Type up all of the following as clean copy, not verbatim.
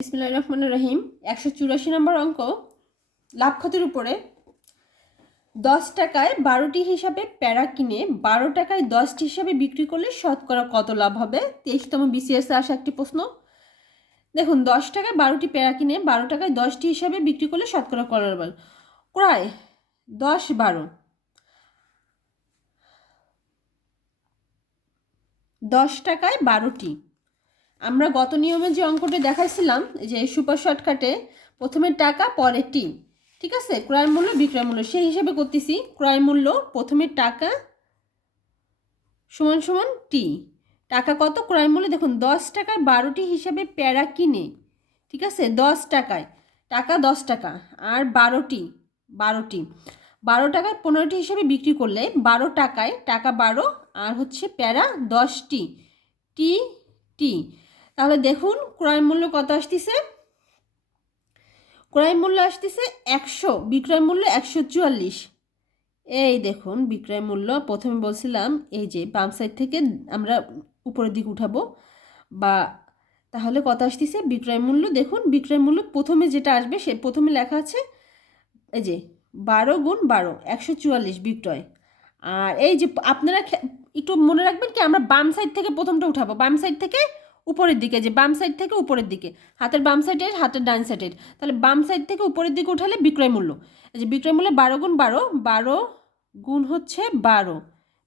বিসমিল্লাহির রহমানির রহিম। 184 নম্বর অঙ্ক, লাভ ক্ষতির উপরে। 10 টাকায় 12টি হিসাবে প্যারা কিনে 12 টাকায় 10টি হিসাবে বিক্রি করলে শতকরা কত লাভ হবে? 23তম বিসিএসে আসা একটি প্রশ্ন। দেখুন, 10 টাকায় 12টি প্যারা কিনে 12 টাকায় 10টি হিসাবে বিক্রি করলে শতকরা কত লাভ হবে? ক্রয় 10 12, 10 টাকায় 12টি। আমরা গত নিয়মে যে অঙ্কটা দেখাইছিলাম, যে সুপার শর্টকাটে প্রথমে টাকা পরে টি, ঠিক আছে, ক্রয় মূল্য বিক্রয় মূল্য, সেই হিসেবে করতেছি। ক্রয় মূল্য প্রথমে টাকা সমান সমান টি। টাকা কত? ক্রয় মূল্য দেখুন 10 টাকায় 12টি হিসাবে প্যারা কিনে, ঠিক আছে, 10 টাকায়, টাকা 10 টাকা আর 12টি 12 টাকায় 15টি হিসাবে বিক্রি করলে 12 টাকায়, টাকা 12 আর হচ্ছে প্যারা 10টি, টি টি। তাহলে দেখুন ক্রয় মূল্য কত আসতেছে? ক্রয় মূল্য আসতেছে 100, বিক্রয় মূল্য 144। এই দেখুন বিক্রয় মূল্য, প্রথমে বলছিলাম এই যে বাম সাইড থেকে আমরা উপরের দিকে উঠাবো, বা তাহলে কত আসতেছে বিক্রয় মূল্য? দেখুন বিক্রয় মূল্য প্রথমে যেটা আসবে সে প্রথমে লেখা আছে এই যে 12 গুণ 12, 144 বিক্রয়। আর এই যে আপনারা একটু মনে রাখবেন কি, আমরা বাম সাইড থেকে প্রথমটা উঠাবো, বাম সাইড থেকে উপরের দিকে, যে বাম সাইড থেকে উপরের দিকে, হাতের বাম সাইডের হাতের ডান সাইডের, তাহলে বাম সাইড থেকে উপরের দিকে উঠালে বিক্রয় মূল্য, এই যে বিক্রয় মূল্য 12 গুণ 12, 12 গুণ হচ্ছে 12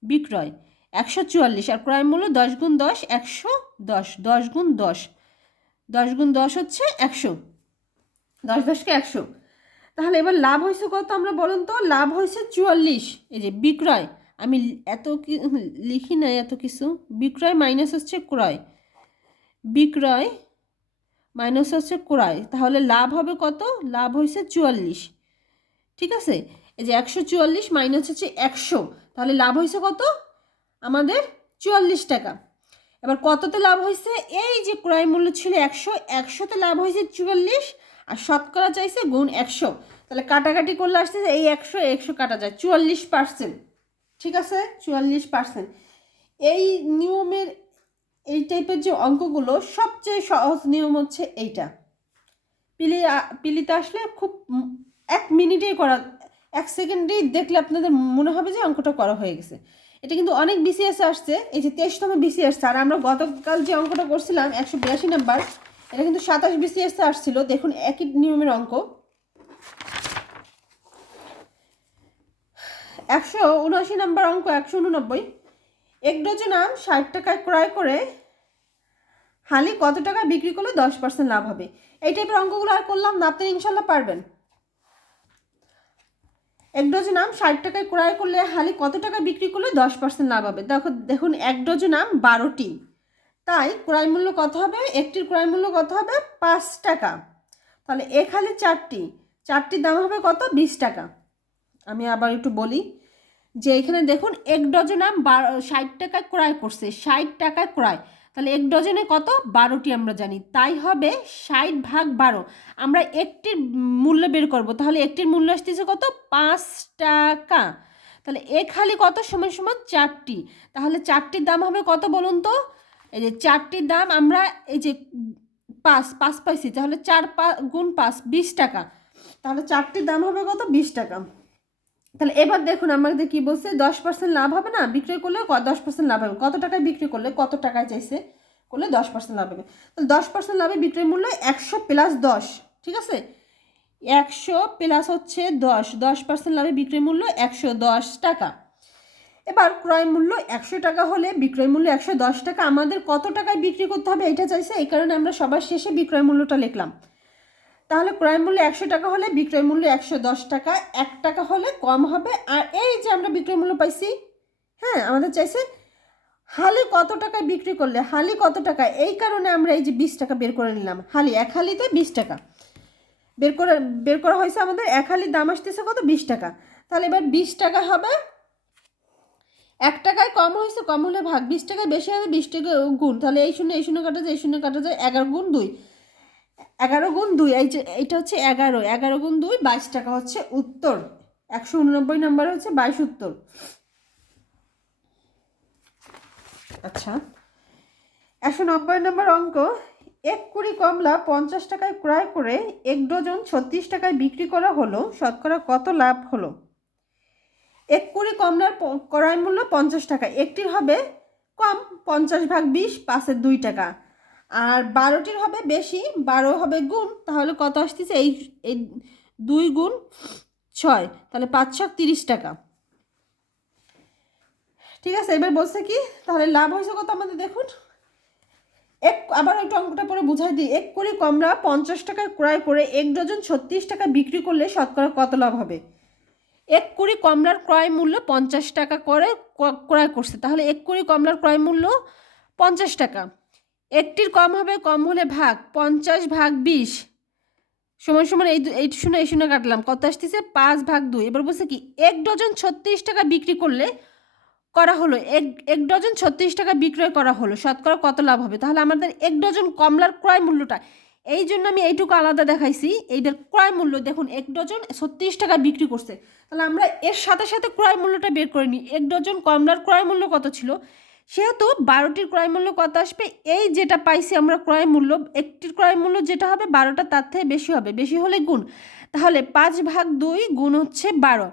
বিক্রয় 144, আর ক্রয় মূল্য 10 গুণ 10 110, 10 গুণ 10, 10 গুণ 10 হচ্ছে 100, 10 10কে 100। তাহলে এবার লাভ হয়েছে কত আমরা বলুন তো? লাভ হয়েছে 44। এই যে বিক্রয়, আমি এত লিখি না এত কিছু, বিক্রয় মাইনাস হচ্ছে ক্রয়, বিক্রয় মাইনাস হচ্ছে ক্রয়, তাহলে লাভ হবে কত? লাভ হয়েছে 44, ঠিক আছে। এই যে 144 মাইনাস হচ্ছে 100, তাহলে লাভ হয়েছে কত আমাদের? 44 টাকা। এবার কততে লাভ হয়েছে? এই যে ক্রয় মূল্য ছিল 100, 100তে লাভ হয়েছে 44, আর শতকরা চাইছে গুণ 100, তাহলে কাটাকাটি করলে আসতেছে এই 100 100 কাটা যায় 44%, ঠিক আছে, 44%। এই নিয়মের, এই টাইপের যে অঙ্কগুলো সবচেয়ে সহজ নিয়ম হচ্ছে এইটা। পিলিতে আসলে খুব 1 মিনিটেই করা, 1 সেকেন্ডেই দেখলে আপনাদের মনে হবে যে অঙ্কটা করা হয়ে গেছে। এটা কিন্তু অনেক বিসিএসে আসছে, এই যে 23তম বিসিএস, আর আমরা গতকাল যে অঙ্কটা করছিলাম 182 নাম্বার, এটা কিন্তু 27 বিসিএসে আসছিল। দেখুন একই নিয়মের অঙ্ক। 179 নাম্বার অঙ্ক, 189। 1 ডজন আম 60 টাকায় ক্রয় করে হালি কত টাকা বিক্রি করলে 10% লাভ হবে? এই টাইপের অঙ্কগুলো আর করলাম না, আপনি ইনশাল্লাহ পারবেন। 1 ডজন আম 60 টাকায় ক্রয় করলে হালি কত টাকা বিক্রি করলে 10% লাভ হবে? দেখুন 1 ডজন আম 12টি, তাই ক্রয় মূল্য কত হবে? একটির ক্রয় মূল্য কত হবে? 5 টাকা। তাহলে এক হালি 4টি, 4টির দাম হবে কত? 20 টাকা। আমি আবার একটু বলি, যে এখানে দেখুন 1 ডজন আম 60 টাকায় ক্রয় করছে, 60 টাকায় ক্রয়, তাহলে 1 ডজনে কত? 12টি আমরা জানি, তাই হবে 60 ভাগ 12। আমরা একটির মূল্য বের করব, তাহলে একটির মূল্য আসতেছে কত? 5 টাকা। তাহলে এক হালি কত? সমান সমান 4টি, তাহলে 4টির দাম হবে কত বলুন তো? এই যে 4টির দাম আমরা এই যে 5 পাইছি, তাহলে 4 গুণ 5 20 টাকা, তাহলে 4টির দাম হবে কত? 20 টাকা। তাহলে এবার দেখুন আমাদের কি বলছে? 10% লাভ হবে না, বিক্রয় করলে 10% লাভ হবে। কত টাকায় বিক্রি করলে, কত টাকায় চাইছে, করলে 10% লাভ হবে। তাহলে 10% লাভে বিক্রয় মূল্য 100 প্লাস 10, ঠিক আছে, 100 প্লাস হচ্ছে 10, 10% লাভে বিক্রয় মূল্য 110 টাকা। এবার ক্রয় মূল্য 100 টাকা হলে বিক্রয় মূল্য 110 টাকা, আমাদের কত টাকায় বিক্রি করতে হবে এটা চাইছে, এই কারণে আমরা সবার শেষে বিক্রয় মূল্যটা লিখলাম। তাহলে ক্রয় মূল্য 100 টাকা হলে বিক্রয় মূল্য 110 টাকা, 1 টাকা হলে কম হবে। আর এই যে আমরা বিক্রয় মূল্য পাইছি, হ্যাঁ, আমাদের চাইছে হালি কত টাকায় বিক্রি করলে, হালি কত টাকা, এই কারণে আমরা এই যে 20 টাকা বের করে নিলাম। হালি, এক হালিতে 20 টাকা বের করা হয়েছে আমাদের। এক হালির দাম আসতেছে কত? 20 টাকা। তাহলে এবার 20 টাকা হবে, 1 টাকায় কম হয়েছে, কম হলে ভাগ, 20 টাকায় বেশি হবে 20 টাকা গুণ, তাহলে এই শূন্য কাটা যায়, এই শূন্য কাটা যায়, 11 গুণ 2, 11 গুণ 2, এই যে এইটা হচ্ছে 11, 11 গুণ 2 22 টাকা হচ্ছে উত্তর। 189 নম্বর হচ্ছে 22 উত্তর। আচ্ছা, 190 নম্বর অঙ্ক, এক কুড়ি কমলা 50 টাকায় ক্রয় করে 1 ডজন 36 টাকায় বিক্রি করা হলো, শতকরা কত লাভ হলো? এক কুড়ি কমলার ক্রয় মূল্য 50 টাকা, একটির হবে কম 50/20, 5-এর 2 টাকা, আর 12টির হবে বেশি, 12 হবে গুণ, তাহলে কত আসতেছে? এই এই 2 গুণ 6, তাহলে 530 টাকা। ঠিক আছে, এবার বলছে কি তাহলে লাভ হয়েছে কত আমাদের দেখুন। আবার একটু অঙ্কটা পরে বুঝাই দিই। এক কুড়ি কমলা 50 টাকায় ক্রয় করে 1 ডজন 36 টাকা বিক্রি করলে শতকরা কত লাভ হবে? এক কুড়ি কমলার ক্রয় মূল্য 50 টাকা করে ক্রয় করছে, তাহলে এক কুড়ি কমলার ক্রয় মূল্য 50 টাকা। একটির কম হবে, কম হলে ভাগ 50/20 সমান সমান এই শূন্য এই শূন্য কাটলাম, কত আসতেছে? 5/2। এবার বলছে কি 1 ডজন 36 টাকা বিক্রি করলে করা হলো, এক ডজন 36 টাকা বিক্রয় করা হলো, শতকরা কত লাভ হবে? তাহলে আমাদের 1 ডজন কমলার ক্রয় মূল্যটা, এই জন্য আমি এইটুকু আলাদা দেখাইছি। এইটার ক্রয় মূল্য দেখুন 1 ডজন 36 টাকা বিক্রি করছে, তাহলে আমরা এর সাথে সাথে ক্রয় মূল্যটা বের করে নিই। 1 ডজন কমলার ক্রয় মূল্য কত ছিল, সেহেতু 12টির ক্রয় মূল্য কত আসবে? এই যেটা পাইছি আমরা ক্রয় মূল্য, একটির ক্রয় মূল্য যেটা হবে 12টা তার থেকে বেশি হবে, বেশি হলে গুণ, তাহলে 5/2 গুণ হচ্ছে 12,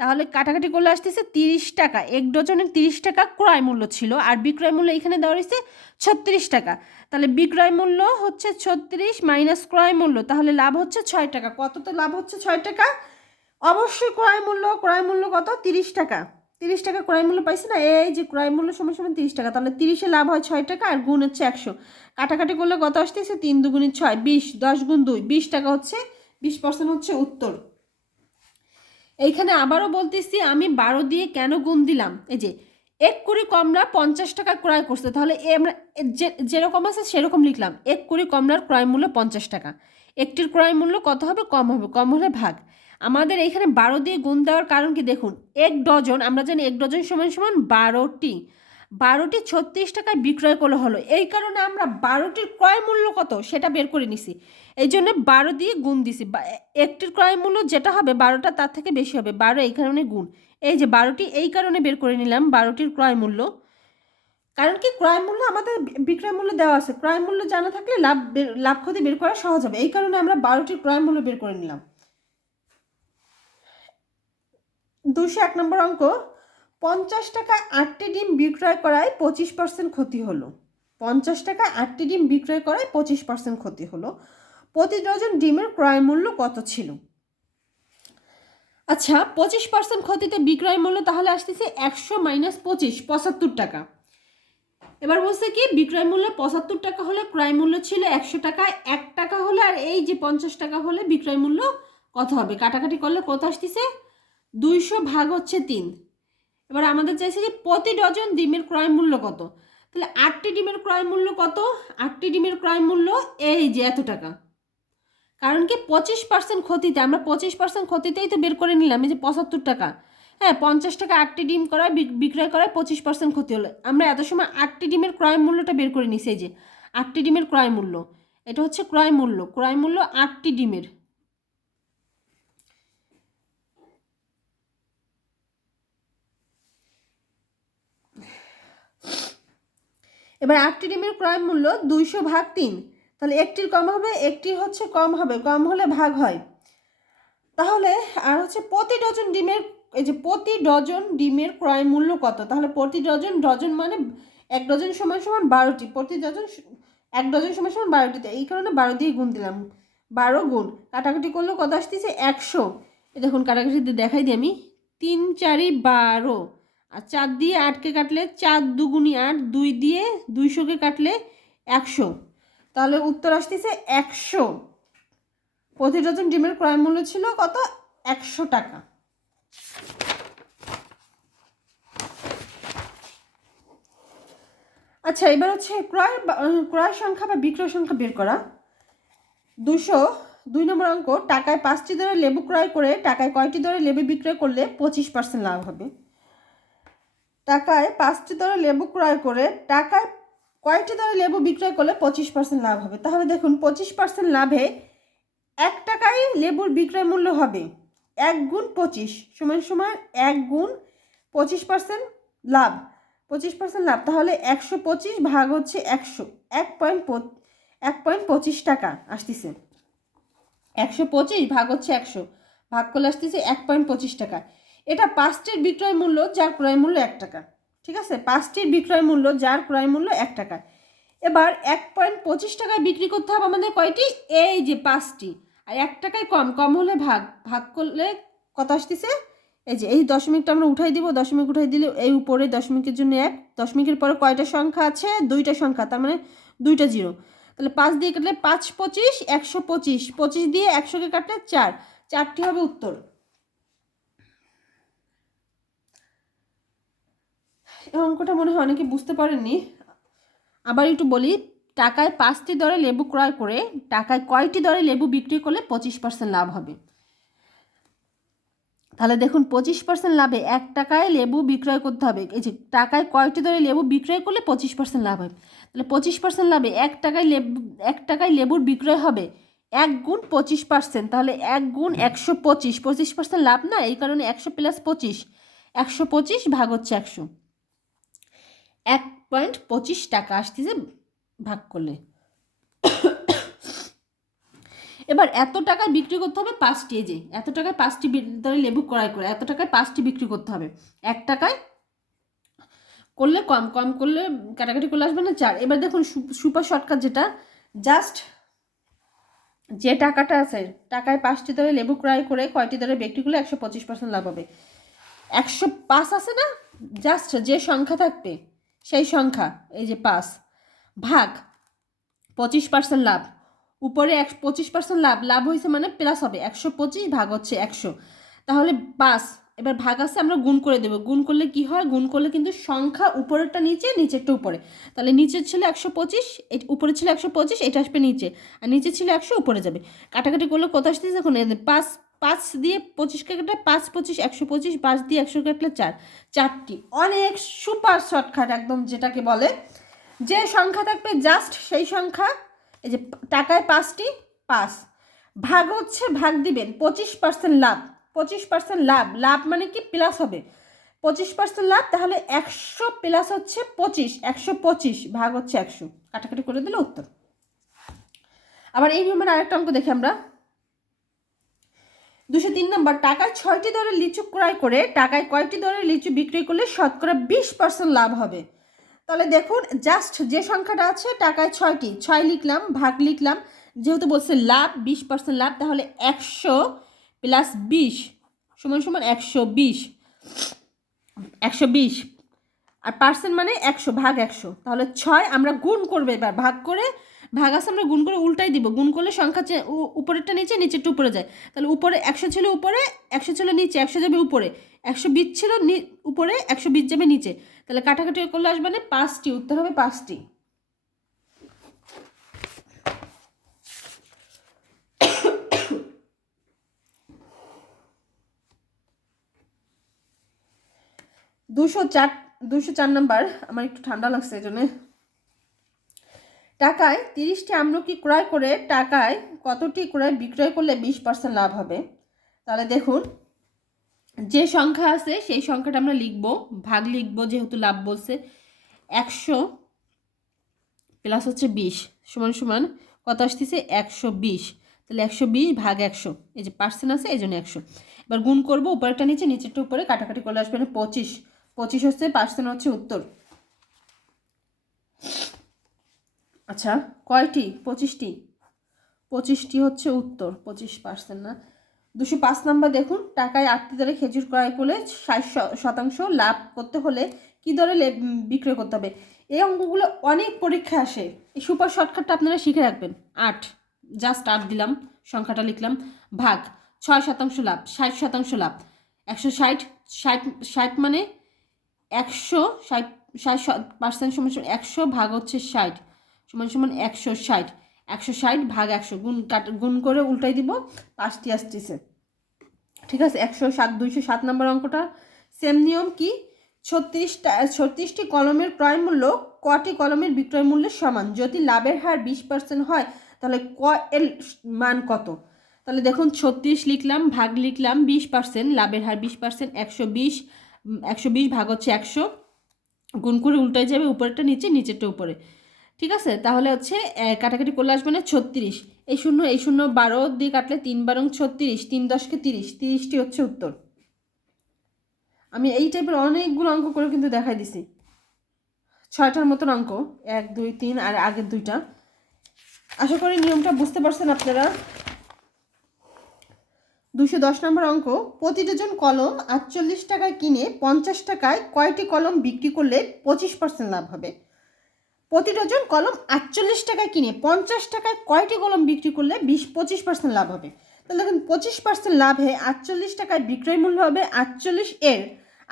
তাহলে কাটাকাটি করলে আসতেছে 30 টাকা। 1 ডজনের 30 টাকা ক্রয় মূল্য ছিল, আর বিক্রয় মূল্য এখানে দেওয়া রয়েছে 36 টাকা, তাহলে বিক্রয় মূল্য হচ্ছে 36 মাইনাস ক্রয় মূল্য, তাহলে লাভ হচ্ছে 6 টাকা। কত তো লাভ হচ্ছে? 6 টাকা। অবশ্যই ক্রয় মূল্য কত? 30 টাকা। 30 টাকা ক্রয় মূল্য পাইছি না, এই যে ক্রয় মূল্য সমান সমান 30 টাকা, তাহলে 30-এ লাভ হয় 6 টাকা, আর গুণ হচ্ছে 100, কাটাকাটি করলে কত আসতেছে? 3 দুগুণে 6, 20, 10 গুণ 2, 20 টাকা হচ্ছে, 20% হচ্ছে উত্তর। এইখানে আবারও বলতেছি, আমি 12 দিয়ে কেন গুণ দিলাম? এই যে এক কুড়ি কমলা 50 টাকা ক্রয় করছে, তাহলে আমরা যেরকম আছে সেরকম লিখলাম। এক কুড়ি কমলার ক্রয় মূল্য 50 টাকা, একটির ক্রয় মূল্য কত হবে? কম হবে, কম হলে ভাগ। আমাদের এইখানে 12 দিয়ে গুণ দেওয়ার কারণ কি দেখুন, 1 ডজন, আমরা জানি 1 ডজন সমান সমান 12টি, 12টি 36 টাকায় বিক্রয় করলে হলো, এই কারণে আমরা 12টির ক্রয় মূল্য কত সেটা বের করে নিছি, এই জন্য 12 দিয়ে গুণ দিছি। একটির ক্রয় মূল্য যেটা হবে 12টা তার থেকে বেশি হবে, 12 এই কারণে গুণ। এই যে 12টি এই কারণে বের করে নিলাম 12টির ক্রয় মূল্য, কারণ কি ক্রয় মূল্য আমাদের বিক্রয় মূল্য দেওয়া আছে, ক্রয় মূল্য জানা থাকলে লাভ ক্ষতি বের করা সহজ হবে, এই কারণে আমরা 12টির ক্রয় মূল্য বের করে নিলাম। 201 নম্বর অঙ্ক, 50 টাকায় 8টি ডিম বিক্রয় করায় 25% ক্ষতি হলো। 50 টাকায় 8টি ডিম বিক্রয় করায় 25% ক্ষতি হলো, প্রতি ডজন ডিমের ক্রয় মূল্য কত ছিল? আচ্ছা, 25% ক্ষতিতে বিক্রয় মূল্য তাহলে আসতেছে 100 মাইনাস 25, 75 টাকা। এবার বলছে কি বিক্রয় মূল্য 75 টাকা হলে ক্রয় মূল্য ছিল 100 টাকা, 1 টাকা হলে, আর এই যে 50 টাকা হলে বিক্রয় মূল্য কত হবে? কাটাকাটি করলে কত আসতেছে? 200 ভাগ হচ্ছে 3। এবার আমাদের চাইছে যে প্রতি ডজন ডিমের ক্রয় মূল্য কত, তাহলে 8টি ডিমের ক্রয় মূল্য কত? 8টি ডিমের ক্রয় মূল্য এই যে এত টাকা, কারণ কি 25% ক্ষতিতে, আমরা 25% ক্ষতিতেই তো বের করে নিলাম, এই যে 75 টাকা। হ্যাঁ, 50 টাকা 8টি ডিম করায় বিক্রয় করায় 25% ক্ষতি হলো, আমরা এত সময় 8টি ডিমের ক্রয় মূল্যটা বের করে নিছি, এই যে 8টি ডিমের ক্রয় মূল্য, এটা হচ্ছে ক্রয় মূল্য 8টি ডিমের। এবার 8টি ডিমের ক্রয় মূল্য 200 ভাগ 3, তাহলে একটির কম হবে, একটির হচ্ছে কম হবে, কম হলে ভাগ হয়, তাহলে আর হচ্ছে প্রতি ডজন ডিমের, এই যে প্রতি ডজন ডিমের ক্রয় মূল্য কত, তাহলে প্রতি ডজন, ডজন মানে 1 ডজন সমান সমান 12টি, প্রতি ডজন 1 ডজন সমান সমান 12টিতে, এই কারণে 12 দিয়ে গুণ দিলাম, 12 গুণ, কাটাকাটি করলেও কত আসতেছে? 100। দেখুন কাটাকাটিতে দেখাই দিই আমি, 3 4 12, আর 4 দিয়ে 8কে কাটলে 4 দুগুণি 8, 2 দিয়ে 200কে কাটলে 100, তাহলে উত্তর আসতেছে 100। প্রতি ডজন ডিমের ক্রয় মূল্য ছিল কত? 100 টাকা। আচ্ছা, এবার হচ্ছে ক্রয় সংখ্যা বা বিক্রয় সংখ্যা বের করা। 202 নম্বর অঙ্ক, টাকায় 5টি দরে লেবু ক্রয় করে টাকায় কয়টি দরে লেবু বিক্রয় করলে 25% লাভ হবে? টাকায় 5টি দরে লেবু ক্রয় করে টাকায় কয়টি দরে লেবু বিক্রয় করলে 25% লাভ হবে? তাহলে দেখুন 25% লাভে 1 টাকায় লেবুর বিক্রয় মূল্য হবে 1 গুণ 25 সমান সমান 1 গুণ 25% লাভ, 25% লাভ, তাহলে 125 ভাগ হচ্ছে 100, 1.25 টাকা আসতেছে। 125 ভাগ হচ্ছে 100, ভাগ করলে আসতেছে 1.25 টাকা। এটা 5টির বিক্রয় মূল্য যার ক্রয় মূল্য 1 টাকা। ঠিক আছে, 5টির বিক্রয় মূল্য যার ক্রয় মূল্য 1 টাকা। এবার 1.25 টাকায় বিক্রি করতে হবে আমাদের কয়টি? এই যে 5টি। আর 1 টাকায় কম, কম হলে ভাগ, ভাগ করলে কত আসতেছে? এই যে এই দশমিকটা আমরা উঠাই দিব, দশমিক উঠাই দিলে এই উপরে দশমিকের জন্য 1, দশমিকের পরে কয়টা সংখ্যা আছে? 2টা সংখ্যা, তার মানে 2টা জিরো। তাহলে 5 দিয়ে কাটলে 5 25 125, 25 দিয়ে 100কে কাটলে 4, 4টি হবে উত্তর। এই অঙ্কটা মনে হয় অনেকে বুঝতে পারেননি, আবার একটু বলি। টাকায় 5টি দরে লেবু ক্রয় করে টাকায় কয়টি দরে লেবু বিক্রি করলে 25% লাভ হবে? তাহলে দেখুন 25% লাভে 1 টাকায় লেবু বিক্রয় করতে হবে। এই যে টাকায় কয়টি দরে লেবু বিক্রয় করলে 25% লাভ হয়। তাহলে 25% লাভে 1 টাকায় লেবুর বিক্রয় হবে 1 গুণ 25%, তাহলে 1 গুণ 125, 25% লাভ না, এই কারণে 100 প্লাস 25, 125 ভাগ হচ্ছে 100, 1.25 টাকা আসতেছে ভাগ করলে। এবার এত টাকায় বিক্রি করতে হবে 5টি, এই যে এত টাকায় 5টি দরে লেবু ক্রয় করে এত টাকায় 5টি বিক্রি করতে হবে। 1 টাকায় করলে কম, কম করলে কাটাকাটি করলে আসবে না 4। এবার দেখুন সুপার শর্টকাট যেটা, জাস্ট যে টাকাটা আছে, টাকায় 5টি দরে লেবু ক্রয় করে কয়টি দরে বিক্রি করলে 125% লাভ হবে। 105 আছে না, জাস্ট যে সংখ্যা থাকবে সেই সংখ্যা, এই যে 5 ভাগ 25% লাভ, উপরে 25% লাভ, লাভ হয়েছে মানে প্লাস হবে 125 ভাগ হচ্ছে 100, তাহলে 5। এবার ভাগ আছে আমরা গুণ করে দেবো, গুণ করলে কি হয়? গুণ করলে কিন্তু সংখ্যা উপরেরটা নিচে, নিচেরটা উপরে। তাহলে নিচের ছিল 125, উপরে ছিল 125, এটা আসবে নিচে, আর নিচে ছিল 100, উপরে যাবে। কাটাকাটি করলে কত আসতেছে এখন? 5, 5 দিয়ে 25কে কাটলে 5 25 125, 5 দিয়ে 100 কাটলে 4, 4টি। অনেক সুপার শর্টকাট একদম, যেটাকে বলে যে সংখ্যা থাকবে জাস্ট সেই সংখ্যা, এই যে টাকায় 5টি, 5 ভাগ হচ্ছে, ভাগ দিবেন 25% লাভ, 25% লাভ, লাভ মানে কি? প্লাস হবে 25% লাভ, তাহলে 100 প্লাস হচ্ছে 25, 125 ভাগ হচ্ছে 100, কাটাকাটি করে দিলে উত্তর। আবার এই নিয়মের আরেকটা অঙ্ক দেখি আমরা। 203 নম্বর, টাকায় 6টি দরে লিচু ক্রয় করে টাকায় কয়টি দরে লিচু বিক্রি করলে শতকরা 20% লাভ হবে? তাহলে দেখুন জাস্ট যে সংখ্যাটা আছে, টাকায় 6টি, 6 লিখলাম, ভাগ লিখলাম, যেহেতু বলছে লাভ 20% লাভ, তাহলে 100 প্লাস 20 সমান সমান 120, 120 আর পার্সেন্ট মানে 100 ভাগ 100, তাহলে 6 আমরা গুণ করবো। এবার ভাগ করে, ভাগ আছে আমরা গুণ করে উল্টাই দিব, গুণ করলে সংখ্যা উপরেরটা নিচে, নিচেরটা উপরে যায়। তাহলে উপরে 100 ছিল, উপরে 100 ছিল, নিচে 100 যাবে উপরে, 120 ছিল উপরে, 120 যাবে নিচে। তাহলে কাটাকাটি করলে আসবে না 5টি, উত্তর হবে 5টি। দুশো চার নাম্বার, আমার একটু ঠান্ডা লাগছে এই জন্য। টাকায় 30টি আমলকি ক্রয় করে টাকায় কতটি ক্রয় বিক্রয় করলে 20% লাভ হবে? তাহলে দেখুন যে সংখ্যা আছে সেই সংখ্যাটা আমরা লিখব, ভাগ লিখব, যেহেতু লাভ বলছে। 100 প্লাস হচ্ছে 20 সমান সমান কত আসতেছে? 120, তাহলে 120 ভাগ 100, এই যে পার্সেন্ট আছে এই জন্য 100। এবার গুণ করবো, উপরেরটা নিচে, নিচেরটা উপরে, কাটাকাটি করলে আসবে না 25, 25 হচ্ছে পার্সেন্ট, হচ্ছে উত্তর। আচ্ছা কয়টি? 25টি, 25টি হচ্ছে উত্তর, 25% না। 205 নাম্বার দেখুন, টাকায় 8টি দরে খেজুর ক্রয় করলে 60% লাভ করতে হলে কি দরে বিক্রয় করতে হবে? এই অঙ্কগুলো অনেক পরীক্ষা আসে, এই সুপার শর্টকাটটা আপনারা শিখে রাখবেন। 8, জাস্ট 8 দিলাম, সংখ্যাটা লিখলাম, ভাগ 6% লাভ, 60% লাভ, 160, 60 মানে 160, 60% সমান 100 ভাগ হচ্ছে 60 সমান সমান 160, 160 ভাগ 100, গুণ করে উল্টাই দিব, 5টি আসতেছে। ঠিক আছে, 107, 207 নম্বর অঙ্কটা সেম নিয়ম। কি? 36টি কলমের ক্রয় মূল্য কটি কলমের বিক্রয় মূল্যের সমান? যদি লাভের হার 20% হয় তাহলে ক এর মান কত? তাহলে দেখুন 36 লিখলাম, ভাগ লিখলাম 20%, লাভের হার 20%, 120 ভাগ হচ্ছে 100, গুণ করে উল্টাই যাবে, উপরেরটা নিচে, নিচেরটা উপরে। ঠিক আছে, তাহলে হচ্ছে কাটাকাটি করলে আসবে না 36। এই শূন্য 12 দিয়ে কাটলে 3 12 36, 3 10 30, 30টি হচ্ছে উত্তর। আমি এই টাইপের অনেকগুলো অঙ্ক করে কিন্তু দেখাই দিছি, 6টার মতন অঙ্ক, 1 2 3 আর আগের 2টা। আশা করি নিয়মটা বুঝতে পারছেন আপনারা। 210 নম্বর অঙ্ক, প্রতি ডজন কলম 48 টাকায় কিনে 50 টাকায় কয়টি কলম বিক্রি করলে 25% লাভ হবে? প্রতি ডজন কলম 48 টাকায় কিনে 50 টাকায় কয়টি কলম বিক্রি করলে 25% লাভ হবে? তাহলে দেখুন 25% লাভে 48 টাকায় বিক্রয় মূল্য হবে 48 এর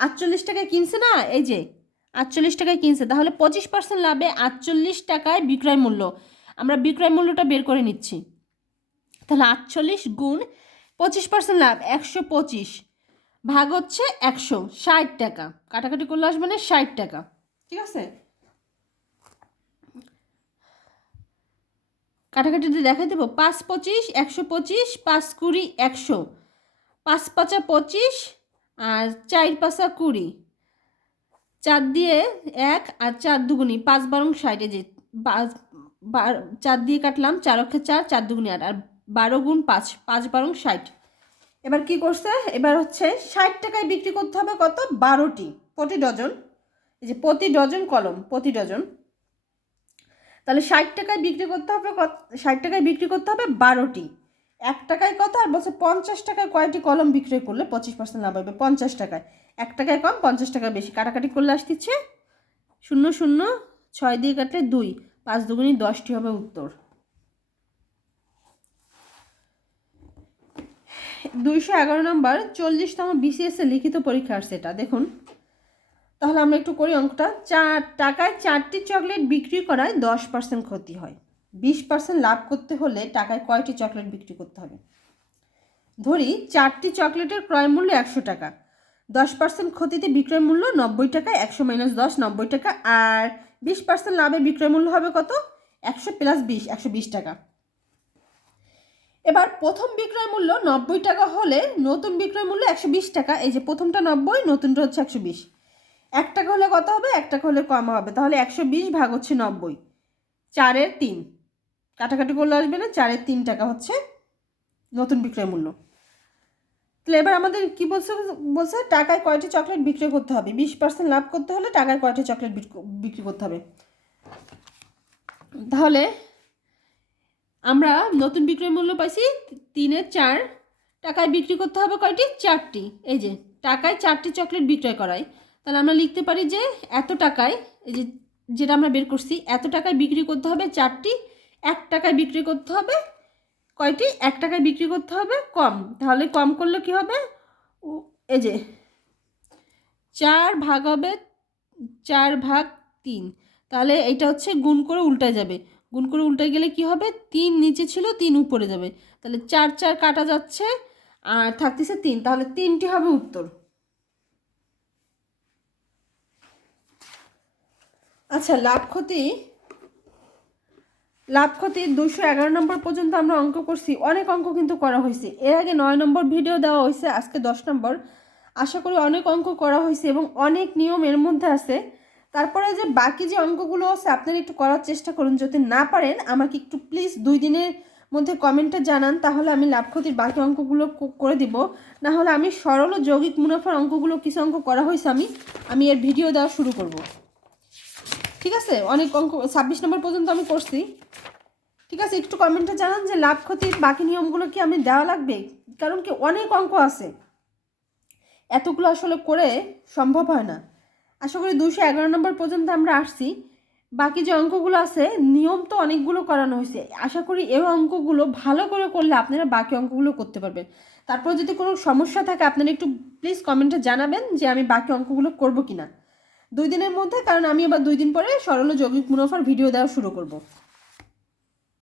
48 টাকায় কিনছে না, এই যে 48 টাকায় কিনছে, তাহলে 25% লাভে 48 টাকায় বিক্রয় মূল্য। আমরা বিক্রয় মূল্যটা বের করে নিচ্ছি। তাহলে 48 গুণ 25% লাভ 125 ভাগ হচ্ছে 100, 60 টাকা। কাটাকাটি করলে আসবে না 60 টাকা। ঠিক আছে, কাটাকাটিতে দেখাই দেবো। 5 25 125, 5 20 100, 5 5 25 আর 4 5 20, 4 দিয়ে 1 আর 4 দুগুনি 5 12 60, যে 4 দিয়ে কাটলাম, 4 অক্ষে 4, 4 দুগুনি 8 আর 12 গুণ 5, 5 12 60। এবার কি করছে, এবার হচ্ছে 60 টাকায় বিক্রি করতে হবে কত? 12টি প্রতি ডজন। এই যে প্রতি ডজন কলম, প্রতি ডজন, তাহলে 60 টাকায় বিক্রি করতে হবে 60 টাকায় বিক্রি করতে হবে 12টি। 1 টাকায় কত? আর বলছে 50 টাকায় কয়টি কলম বিক্রয় করলে 25% লাভ হবে? 50 টাকায়। 1 টাকায় কম, 50 টাকা বেশি। কাটাকাটি করলে আসতেছে 0 0, 6 দিয়ে কাটলে 2, 5 দুগুনি 10টি হবে উত্তর। 211 নম্বর, 40তম BCS এর লিখিত পরীক্ষার সেটা দেখুন। তাহলে আমরা একটু করি অঙ্কটা। 4 টাকায় 4টি চকলেট বিক্রি করায় 10% ক্ষতি হয়। 20% লাভ করতে হলে টাকায় কয়টি চকলেট বিক্রি করতে হবে? ধরি 4টি চকলেটের ক্রয় মূল্য 100 টাকা, 10% ক্ষতিতে বিক্রয় মূল্য 90 টাকা, 100 - 10 90 টাকা, আর 20% লাভে বিক্রয় মূল্য হবে কত? 100 + 20 120 টাকা। এবার প্রথম বিক্রয় মূল্য 90 টাকা হলে নতুন বিক্রয় মূল্য 120 টাকা। এই যে প্রথমটা 90, নতুনটা হচ্ছে 120। 1 টাকা হলে কত হবে? 1 টাকা হলে কম হবে, তাহলে 120 ভাগ হচ্ছে 90, 4 এর 3। কাটাকাটি করলে আসবে না 4 এর 3 টাকা হচ্ছে নতুন বিক্রয় মূল্য। তাহলে এবার আমাদের কি বলছে টাকায় কয়টি চকলেট বিক্রি করতে হবে? 20% লাভ করতে হলে টাকায় কয়টি চকলেট বিক্রি করতে হবে? তাহলে আমরা নতুন বিক্রয় মূল্য পাইছি 3 এর 4, টাকায় বিক্রি করতে হবে কয়টি? 4টি। এই যে টাকায় 4টি চকলেট বিক্রয় করায়, তাহলে আমরা লিখতে পারি যে এত টাকায়, এই যে যেটা আমরা বের করছি, এত টাকায় বিক্রি করতে হবে 4টি। 1 টাকায় বিক্রি করতে হবে কয়টি? 1 টাকায় বিক্রি করতে হবে কম। তাহলে কম করলে কি হবে? এই যে 4 ভাগ হবে 4 ভাগ 3, তাহলে এইটা হচ্ছে গুণ করে উল্টায় যাবে। গুণ করে উল্টায় গেলে কি হবে? 3 নিচে ছিল, 3 উপরে যাবে, তাহলে 4 4 কাটা যাচ্ছে আর থাকতেছে 3, তাহলে 3টি হবে উত্তর। আচ্ছা, লাভ ক্ষতি 211 নম্বর পর্যন্ত আমরা অঙ্ক করছি। অনেক অঙ্ক কিন্তু করা হয়েছে। এর আগে 9 নম্বর ভিডিও দেওয়া হয়েছে, আজকে 10 নম্বর। আশা করি অনেক অঙ্ক করা হয়েছে এবং অনেক নিয়ম এর মধ্যে আছে। তারপরে যে বাকি যে অঙ্কগুলো আছে আপনারা একটু করার চেষ্টা করুন। যদি না পারেন আমাকে একটু প্লিজ 2 দিনের মধ্যে কমেন্টে জানান, তাহলে আমি লাভ ক্ষতির বাকি অঙ্কগুলো করে দিব। না হলে আমি সরল ও যৌগিক মুনাফার অঙ্কগুলো কিছু অঙ্ক করা হয়েছে, আমি এর ভিডিও দেওয়া শুরু করব। ঠিক আছে, অনেক অঙ্ক 26 নম্বর পর্যন্ত আমি করছি। ঠিক আছে, একটু কমেন্টে জানান যে লাভ ক্ষতির বাকি নিয়মগুলো কি আমি দেওয়া লাগবে, কারণ কি অনেক অঙ্ক আছে, এতগুলো আসলে করে সম্ভব হয় না। আশা করি 211 নম্বর পর্যন্ত আমরা আসছি। বাকি যে অঙ্কগুলো আছে নিয়ম তো অনেকগুলো করানো হয়েছে। আশা করি এই অঙ্কগুলো ভালো করে করলে আপনারা বাকি অঙ্কগুলো করতে পারবেন। তারপর যদি কোনো সমস্যা থাকে আপনারা একটু প্লিজ কমেন্টে জানাবেন যে আমি বাকি অঙ্কগুলো করব কিনা 2 দিনের মধ্যে, কারণ আমি আবার 2 দিন পরে সরল ও যৌগিক মুনাফার ভিডিও দেওয়া শুরু করব।